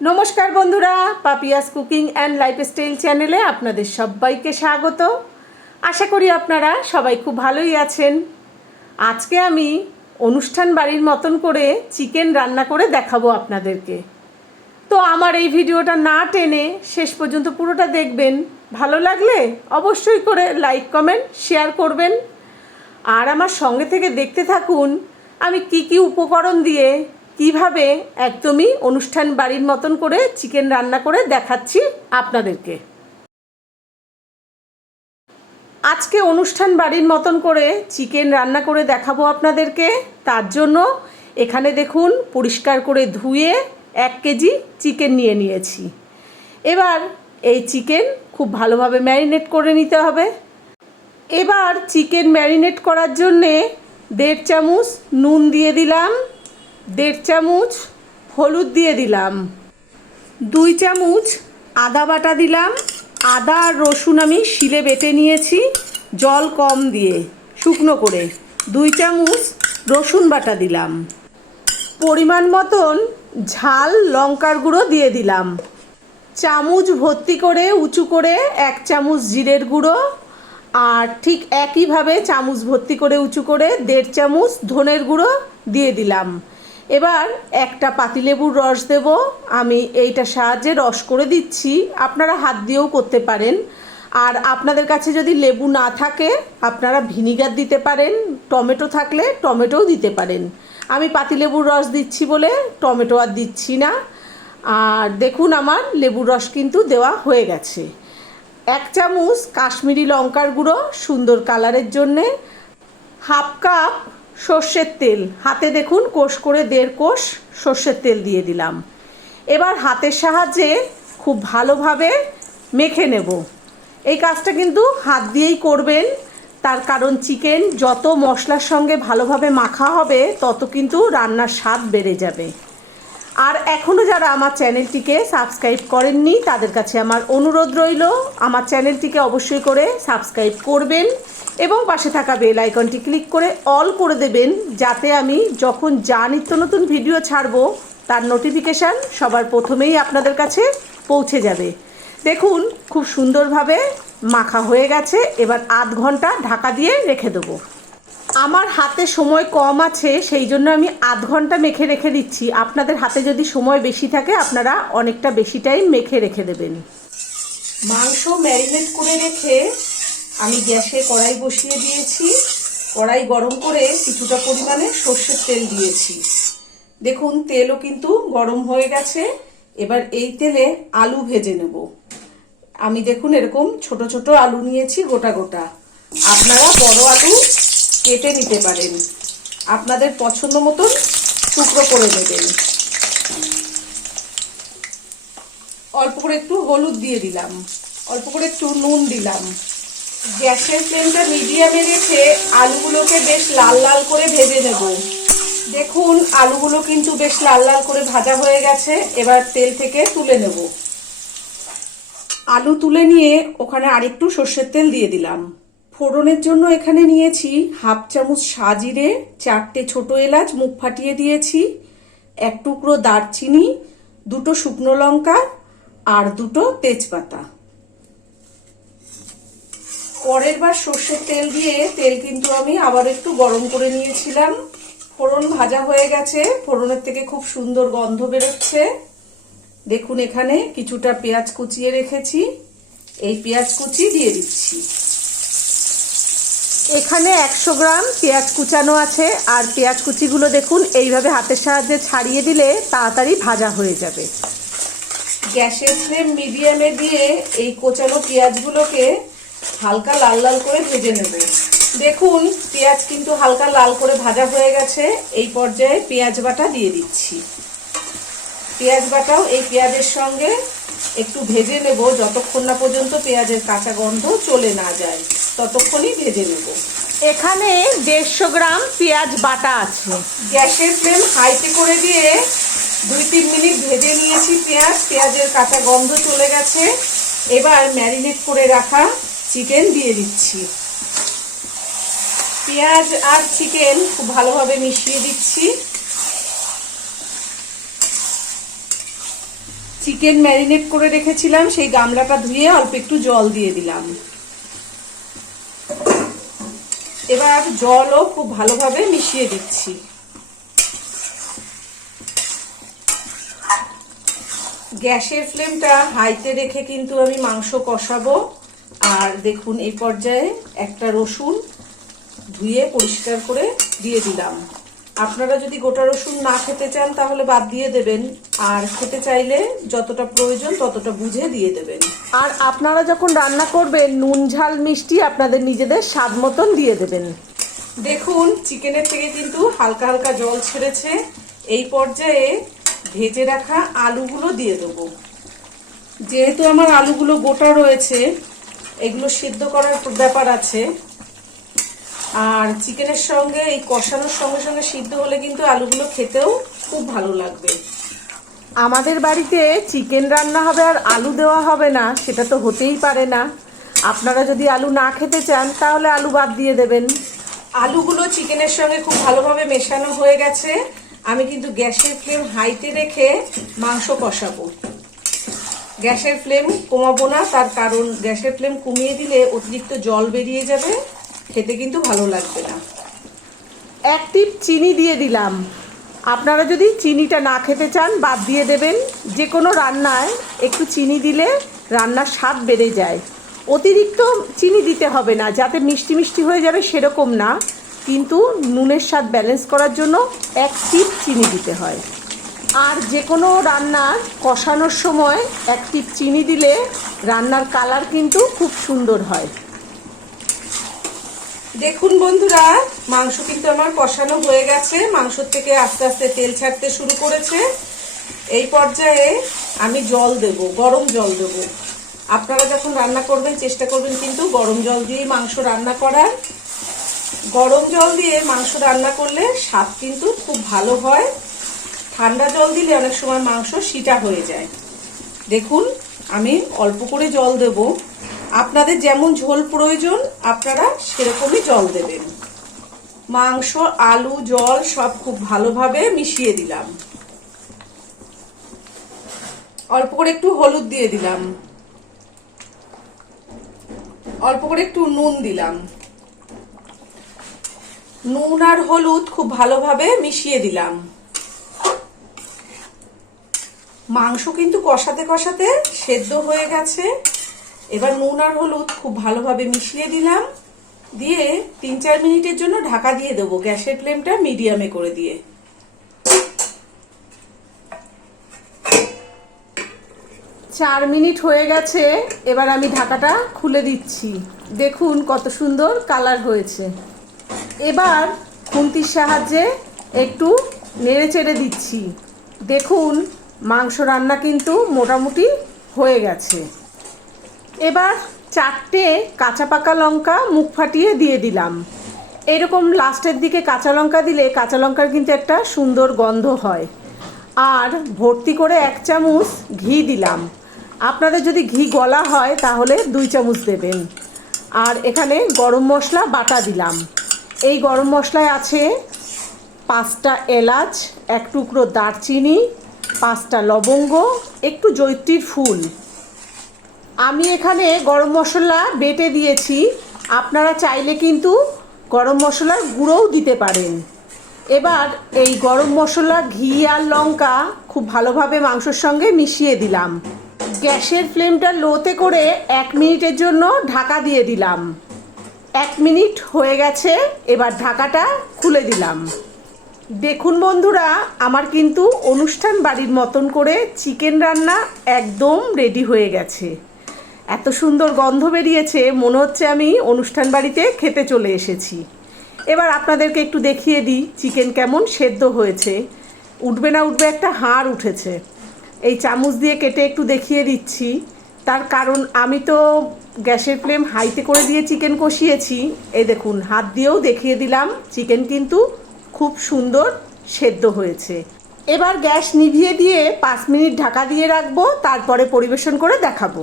নমস্কার বন্ধুরা, Papiya's cooking and lifestyle চ্যানেলে আপনাদের সবাইকে স্বাগত। আশা করি আপনারা সবাই খুব ভালোই আছেন। আজকে আমি অনুষ্ঠান বাড়ির মতন করে চিকেন রান্না করে দেখাবো আপনাদেরকে। তো আমার এই ভিডিওটা না টেনে শেষ পর্যন্ত পুরোটা দেখবেন। ভালো লাগলে অবশ্যই করে লাইক কমেন্ট শেয়ার করবেন। আর আমার সঙ্গে থেকে দেখতে থাকুন আমি কি কি উপকরণ দিয়ে কিভাবে একদমই অনুষ্ঠান বাড়ির মতন করে চিকেন রান্না করে দেখাচ্ছি আপনাদেরকে। আজকে অনুষ্ঠান বাড়ির মতন করে চিকেন রান্না করে দেখাবো আপনাদেরকে। তার জন্য এখানে দেখুন পরিষ্কার করে ধুয়ে 1 কেজি চিকেন নিয়ে নিয়েছি। এবার এই চিকেন খুব ভালোভাবে ম্যারিনেট করে নিতে হবে। এবার চিকেন ম্যারিনেট করার জন্যে 1.5 চামচ নুন দিয়ে দিলাম, 1.5 চামচ হলুদ দিয়ে দিলাম, 2 চামচ আদা বাটা দিলাম। আদা আর রসুন আমি শিলে বেটে নিয়েছি জল কম দিয়ে শুকনো করে। 2 চামচ রসুন বাটা দিলাম। পরিমাণ মতন ঝাল লঙ্কার গুঁড়ো দিয়ে দিলাম। চামচ ভর্তি করে উঁচু করে 1 চামচ জিরের গুঁড়ো, আর ঠিক একইভাবে চামচ ভর্তি করে উঁচু করে 1.5 চামচ ধনের গুঁড়ো দিয়ে দিলাম। এবার একটা পাতিলেবুর রস দেব। আমি এইটা সাহায্যে রস করে দিচ্ছি, আপনারা হাত দিয়েও করতে পারেন। আর আপনাদের কাছে যদি লেবু না থাকে আপনারা ভিনিগার দিতে পারেন, টমেটো থাকলে টমেটোও দিতে পারেন। আমি পাতিলেবুর রস দিচ্ছি বলে টমেটো আর দিচ্ছি না। আর দেখুন আমার লেবুর রস কিন্তু দেওয়া হয়ে গেছে। 1 চামচ কাশ্মীরি লঙ্কার গুঁড়ো সুন্দর কালারের জন্যে, 1/2 কাপ সর্ষের তেল, হাতে দেখুন কোষ করে 1.5 কোষ সর্ষের তেল দিয়ে দিলাম। এবার হাতের সাহায্যে খুব ভালোভাবে মেখে নেব। এই কাজটা কিন্তু হাত দিয়েই করবেন, তার কারণ চিকেন যত মশলার সঙ্গে ভালোভাবে মাখা হবে তত কিন্তু রান্নার স্বাদ বেড়ে যাবে। আর এখনও যারা আমার চ্যানেলটিকে সাবস্ক্রাইব করেননি তাদের কাছে আমার অনুরোধ রইল, আমার চ্যানেলটিকে অবশ্যই করে সাবস্ক্রাইব করবেন এবং পাশে থাকা বেল আইকনটি ক্লিক করে অল করে দেবেন, যাতে আমি যখন যা নিত্য নতুন ভিডিও ছাড়বো তার নোটিফিকেশান সবার প্রথমেই আপনাদের কাছে পৌঁছে যাবে। দেখুন খুব সুন্দরভাবে মাখা হয়ে গেছে। এবার আধ ঘন্টা ঢাকা দিয়ে রেখে দেবো। আমার হাতে সময় কম আছে সেই জন্য আমি আধ ঘন্টা মেখে রেখে দিচ্ছি। আপনাদের হাতে যদি সময় বেশি থাকে আপনারা অনেকটা বেশি টাইম মেখে রেখে দেবেন। মাংস ম্যারিনেট করে রেখে আমি গ্যাসে কড়াই বসিয়ে দিয়েছি। কড়াই গরম করে কিছুটা পরিমাণে সর্ষের তেল দিয়েছি। দেখুন তেলও কিন্তু গরম হয়ে গেছে। এবার এই তেলে আলু ভেজে নেব। আমি দেখুন এরকম ছোট ছোট আলু নিয়েছি গোটা গোটা। আপনারা বড় আলু কেটে নিতে পারেন, আপনাদের পছন্দ মতন টুকরো করে নেবেন। অল্প করে একটু হলুদ দিয়ে দিলাম, অল্প করে একটু নুন দিলাম। গ্যাসের ফ্লেমটা মিডিয়ামে রেখে আলুগুলোকে বেশ লাল লাল করে ভেজে নেব। দেখুন আলুগুলো কিন্তু বেশ লাল লাল করে ভাজা হয়ে গেছে। এবার তেল থেকে তুলে নেব। আলু তুলে নিয়ে ওখানে আরেকটু সর্ষের তেল দিয়ে দিলাম। ফোড়নের জন্য এখানে নিয়েছি 1/2 চামচ সাজিরে, 4টে ছোট এলাচ মুখ ফাটিয়ে দিয়েছি, 1 টুকরো দারচিনি, 2টো শুকনো লঙ্কা আর 2টো তেজপাতা। পরের বার সর্ষের তেল দিয়ে তেল কিন্তু আমি আবার একটু গরম করে নিয়েছিলাম। ফোড়ন ভাজা হয়ে গেছে, ফোড়নের থেকে খুব সুন্দর গন্ধ বেরোচ্ছে। দেখুন এখানে কিছুটা পেঁয়াজ কুচিয়ে রেখেছি, এই পেঁয়াজ কুচি দিয়ে দিচ্ছি। এখানে 100 গ্রাম পেঁয়াজ কুচানো আছে। আর পেঁয়াজ কুচিগুলো দেখুন এইভাবে হাতের সাহায্যে ছাড়িয়ে দিলে তাড়াতাড়ি ভাজা হয়ে যাবে। গ্যাসের ফ্লেম মিডিয়ামে দিয়ে এই কোচানো পেঁয়াজগুলোকে হালকা লাল লাল করে ভেজে নেব। দেখুন পেঁয়াজ কিন্তু হালকা লাল করে ভাজা হয়ে গেছে। এই পর্যায়ে পেঁয়াজ বাটা দিয়ে দিচ্ছি। পেঁয়াজ বাটাও এই পেঁয়াজের সঙ্গে একটু ভেজে নেব, যতক্ষণ না পর্যন্ত পেঁয়াজের কাঁচা গন্ধ চলে না যায় ততক্ষণই ভেজে নেব। এখানে 150 গ্রাম পেঁয়াজ বাটা আছে। গ্যাসের ফ্লেম হাইতে করে দিয়ে 2-3 মিনিট ভেজে নিয়েছি পেঁয়াজ। পেঁয়াজের কাঁচা গন্ধ চলে গেছে। এবার ম্যারিনেট করে রাখা চিকেন দিয়ে দিচ্ছি। পেঁয়াজ আর চিকেন খুব ভালোভাবে মিশিয়ে দিচ্ছি। চিকেন ম্যারিনেট করে রেখেছিলাম, সেই গামলাটা ধুয়ে অল্প একটু জল দিয়ে দিলাম। এবার জলও খুব ভালোভাবে মিশিয়ে দিচ্ছি। গ্যাসের ফ্লেমটা হাইতে রেখে কিন্তু আমি মাংস কষাবো। আর দেখুন এই পর্যায়ে একটা রসুন ধুয়ে পরিষ্কার করে দিয়ে দিলাম। আপনারা যদি গোটা রসুন না খেতে চান তাহলে বাদ দিয়ে দেবেন, আর খেতে চাইলে যতটা প্রয়োজন ততটা বুঝে দিয়ে দেবেন। আর আপনারা যখন রান্না করবেন নুন ঝাল মিষ্টি আপনাদের নিজেদের স্বাদ মতন দিয়ে দেবেন। দেখুন চিকেনের থেকে কিন্তু হালকা হালকা জল ছেড়েছে। এই পর্যায়ে ভেজে রাখা আলুগুলো দিয়ে দেবো। যেহেতু আমার আলুগুলো গোটা রয়েছে, এগুলো সিদ্ধ করার ব্যাপার আছে। আর চিকেনের সঙ্গে এই কষানোর সঙ্গে সঙ্গে সিদ্ধ হলে কিন্তু আলুগুলো খেতেও খুব ভালো লাগবে। আমাদের বাড়িতে চিকেন রান্না হবে আর আলু দেওয়া হবে না, সেটা তো হতেই পারে না। আপনারা যদি আলু না খেতে চান তাহলে আলু বাদ দিয়ে দেবেন। আলুগুলো চিকেনের সঙ্গে খুব ভালোভাবে মেশানো হয়ে গেছে। আমি কিন্তু গ্যাসের ফ্লেম হাইতে রেখে মাংস কষাবো। গ্যাসের ফ্লেম কমাবো না, তার কারণ গ্যাসের ফ্লেম কমিয়ে দিলে অতিরিক্ত জল বেরিয়ে যাবে, খেতে কিন্তু ভালো লাগবে না। এক টিপ চিনি দিয়ে দিলাম। আপনারা যদি চিনিটা না খেতে চান বাদ দিয়ে দেবেন। যে কোনো রান্নায় একটু চিনি দিলে রান্নার স্বাদ বেড়ে যায়। অতিরিক্ত চিনি দিতে হবে না, যাতে মিষ্টি মিষ্টি হয়ে যাবে সেরকম না, কিন্তু নুনের স্বাদ ব্যালেন্স করার জন্য এক টিপ চিনি দিতে হয়। আর যে কোনো রান্নার কষানোর সময় এক টিপ চিনি দিলে রান্নার কালার কিন্তু খুব সুন্দর হয়। দেখুন বন্ধুরা, মাংস কিন্তু আমার কষানো হয়ে গেছে। মাংসর থেকে আস্তে আস্তে তেল ছাড়তে শুরু করেছে। এই পর্যায়ে আমি জল দেব, গরম জল দেব। আপনারা যখন রান্না করবেন চেষ্টা করবেন কিন্তু গরম জল দিয়ে মাংস রান্না করার। গরম জল দিয়ে মাংস রান্না করলে স্বাদ কিন্তু খুব ভালো হয়। ঠান্ডা জল দিলে অনেক সময় মাংস সিটা হয়ে যায়। দেখুন আমি অল্প করে জল দেব। আপনাদের যেমন ঝোল প্রয়োজন আপনারা সেরকমই জল দেবেন। মাংস, আলু, জল সব খুব ভালোভাবে মিশিয়ে দিলাম। অল্প করে একটু হলুদ দিয়ে দিলাম, অল্প করে একটু নুন দিলাম। নুন আর হলুদ খুব ভালোভাবে মিশিয়ে দিলাম। মাংস কিন্তু কষাতে কষাতে সেদ্ধ হয়ে গেছে। এবার নুন আর হলুদ খুব ভালোভাবে মিশিয়ে দিলাম, দিয়ে 3-4 মিনিটের জন্য ঢাকা দিয়ে দেবো, গ্যাসের ফ্লেমটা মিডিয়ামে করে দিয়ে। 4 মিনিট হয়ে গেছে। এবার আমি ঢাকাটা খুলে দিচ্ছি। দেখুন কত সুন্দর কালার হয়েছে। এবার খুন্তির সাহায্যে একটু নেড়ে চেড়ে দিচ্ছি। দেখুন মাংস রান্না কিন্তু মোটামুটি হয়ে গেছে। এবার 4টে কাঁচা পাকা লঙ্কা মুখ ফাটিয়ে দিয়ে দিলাম। এরকম লাস্টের দিকে কাঁচা লঙ্কা দিলে কাঁচা লঙ্কার কিন্তু একটা সুন্দর গন্ধ হয়। আর ভর্তি করে 1 চামচ ঘি দিলাম। আপনাদের যদি ঘি গলা হয় তাহলে 2 চামচ দেবেন। আর এখানে গরম মশলা বাটা দিলাম। এই গরম মশলায় আছে 5টা এলাচ, 1 টুকরো দারচিনি, 5টা লবঙ্গ, একটু জয়িত্রীর ফুল। আমি এখানে গরম মশলা বেটে দিয়েছি। আপনারা চাইলে কিন্তু গরম মশলার গুঁড়োও দিতে পারেন। এবার এই গরম মশলা, ঘি আর লঙ্কা খুব ভালোভাবে মাংসের সঙ্গে মিশিয়ে দিলাম। গ্যাসের ফ্লেমটা লোতে করে 1 মিনিটের জন্য ঢাকা দিয়ে দিলাম। 1 মিনিট হয়ে গেছে, এবার ঢাকাটা খুলে দিলাম। দেখুন বন্ধুরা, আমার কিন্তু অনুষ্ঠান বাড়ির মতন করে চিকেন রান্না একদম রেডি হয়ে গেছে। এত সুন্দর গন্ধ বেরিয়েছে, মনে হচ্ছে আমি অনুষ্ঠান বাড়িতে খেতে চলে এসেছি। এবার আপনাদেরকে একটু দেখিয়ে দিই চিকেন কেমন সেদ্ধ হয়েছে। উঠবে না উঠবে একটা হাড় উঠেছে। এই চামচ দিয়ে কেটে একটু দেখিয়ে দিচ্ছি, তার কারণ আমি তো গ্যাসের ফ্লেম হাইতে করে দিয়ে চিকেন কষিয়েছি। এই দেখুন হাত দিয়েও দেখিয়ে দিলাম, চিকেন কিন্তু খুব সুন্দর সেদ্ধ হয়েছে। এবার গ্যাস নিভিয়ে দিয়ে 5 মিনিট ঢাকা দিয়ে রাখবো, তারপরে পরিবেশন করে দেখাবো।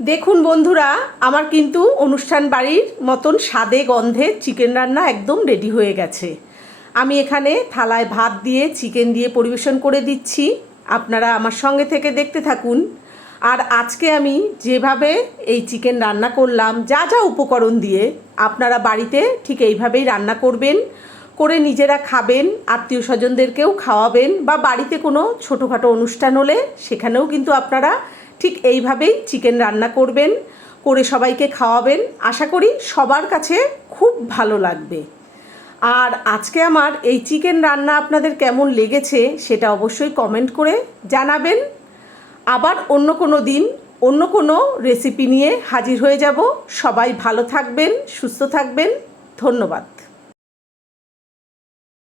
দেখুন বন্ধুরা, আমার কিন্তু অনুষ্ঠান বাড়ির মতন স্বাদে গন্ধে চিকেন রান্না একদম রেডি হয়ে গেছে। আমি এখানে থালায় ভাত দিয়ে চিকেন দিয়ে পরিবেশন করে দিচ্ছি। আপনারা আমার সঙ্গে থেকে দেখতে থাকুন। আর আজকে আমি যেভাবে এই চিকেন রান্না করলাম, যা যা উপকরণ দিয়ে, আপনারা বাড়িতে ঠিক এইভাবেই রান্না করবেন, করে নিজেরা খাবেন, আত্মীয় স্বজনদেরকেও খাওয়াবেন, বা বাড়িতে কোনো ছোটোখাটো অনুষ্ঠান হলে সেখানেও কিন্তু আপনারা ঠিক এইভাবেই চিকেন রান্না করবেন, করে সবাইকে খাওয়াবেন। আশা করি সবার কাছে খুব ভালো লাগবে। আর আজকে আমার এই চিকেন রান্না আপনাদের কেমন লেগেছে সেটা অবশ্যই কমেন্ট করে জানাবেন। আবার অন্য কোনো দিন অন্য কোনো রেসিপি নিয়ে হাজির হয়ে যাব। সবাই ভালো থাকবেন, সুস্থ থাকবেন। ধন্যবাদ।